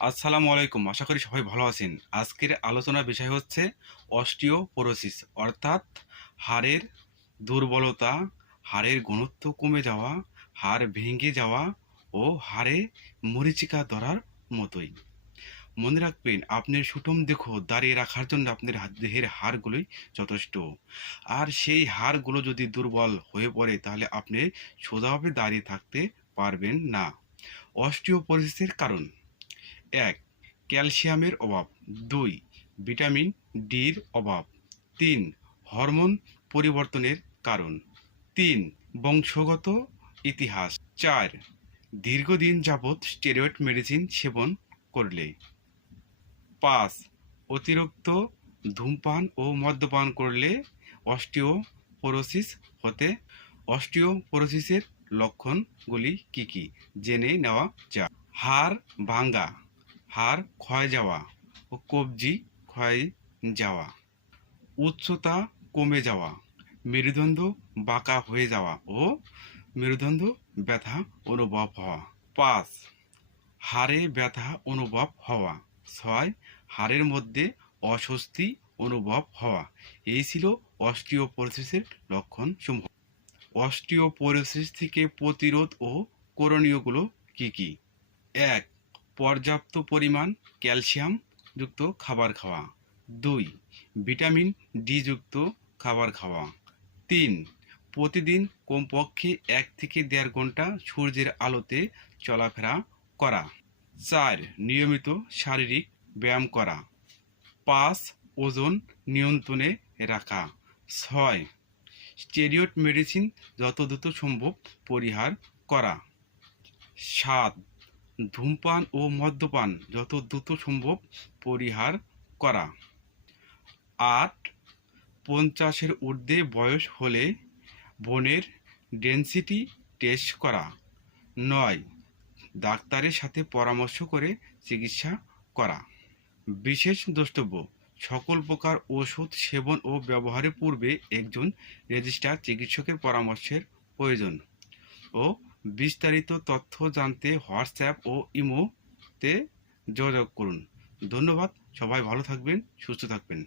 আসসালামু আলাইকুম। আশা করি সবাই ভালো আছেন। আজকের আলোচনার বিষয় হচ্ছে অস্টিওপোরোসিস অর্থাৎ হাড়ের দুর্বলতা, হাড়ের ঘনত্ব কমে যাওয়া, হাড় ভেঙে যাওয়া ও হাড়ে মরীচিকা ধরার মতোই। মনে রাখবেন আপনার সুষম দেহ দাঁড়িয়ে রাখার জন্য আপনার দেহের হাড়গুলোই যথেষ্ট। আর সেই হাড়গুলো যদি দুর্বল হয়ে পড়ে তাহলে আপনি সোজাভাবে দাঁড়িয়ে থাকতে পারবেন না। অস্টিওপোরোসিসের কারণ: ১. ক্যালসিয়ামের অভাব। ২. ভিটামিন ডির অভাব। ৩. হরমোন পরিবর্তনের কারণ। ৩. বংশগত ইতিহাস। ৪. দীর্ঘদিন যাবৎ স্টেরয়েড মেডিসিন সেবন করলে। ৫. অতিরিক্ত ধূমপান ও মদ্যপান করলে অস্টিওপোরোসিস হতে। অস্টিওপোরোসিসের লক্ষণগুলি কি কি জেনে নেওয়া যাক। হাড় ভাঙ্গা, হাড় ক্ষয় যাওয়া ও কবজি ক্ষয় যাওয়া, উচ্চতা কমে যাওয়া, মেরুদণ্ড বাঁকা হয়ে যাওয়া ও মেরুদণ্ড ব্যথা অনুভব হওয়া। ৫. হাড়ে ব্যথা অনুভব হওয়া। ৬. হাড়ের মধ্যে অস্বস্তি অনুভব হওয়া। এই ছিল অস্টিওপোরোসিসের লক্ষণসমূহ। অস্টিওপোরোসিস থেকে প্রতিরোধ ও করণীয়গুলো কি কি? ১. পর্যাপ্ত পরিমাণ ক্যালসিয়াম যুক্ত খাবার খাওয়া। ২. ভিটামিন ডি যুক্ত খাবার খাওয়া। ৩. প্রতিদিন কমপক্ষে ১ থেকে ১.৫ ঘন্টা সূর্যের আলোতে চলাফেরা করা। ৪. নিয়মিত শারীরিক ব্যায়াম করা। ৫. ওজন নিয়ন্ত্রণে রাখা। ৬. স্টেরয়েড মেডিসিন যত দ্রুত সম্ভব পরিহার করা। ৭. ধূমপান ও মদ্যপান যত দ্রুত সম্ভব পরিহার করা। ৮. ৫০-এর ঊর্ধ্বে বয়স হলে বোনের ডেনসিটি টেস্ট করা। ৯. ডাক্তারের সাথে পরামর্শ করে চিকিৎসা করা। বিশেষ দ্রষ্টব্য: সকল প্রকার ওষুধ সেবন ও ব্যবহারের পূর্বে একজন রেজিস্টার্ড চিকিৎসকের পরামর্শের প্রয়োজন। ও বিস্তারিত তথ্য জানতে হোয়াটসঅ্যাপ ও ইমোতে যোগাযোগ করুন। ধন্যবাদ। সবাই ভালো থাকবেন, সুস্থ থাকবেন।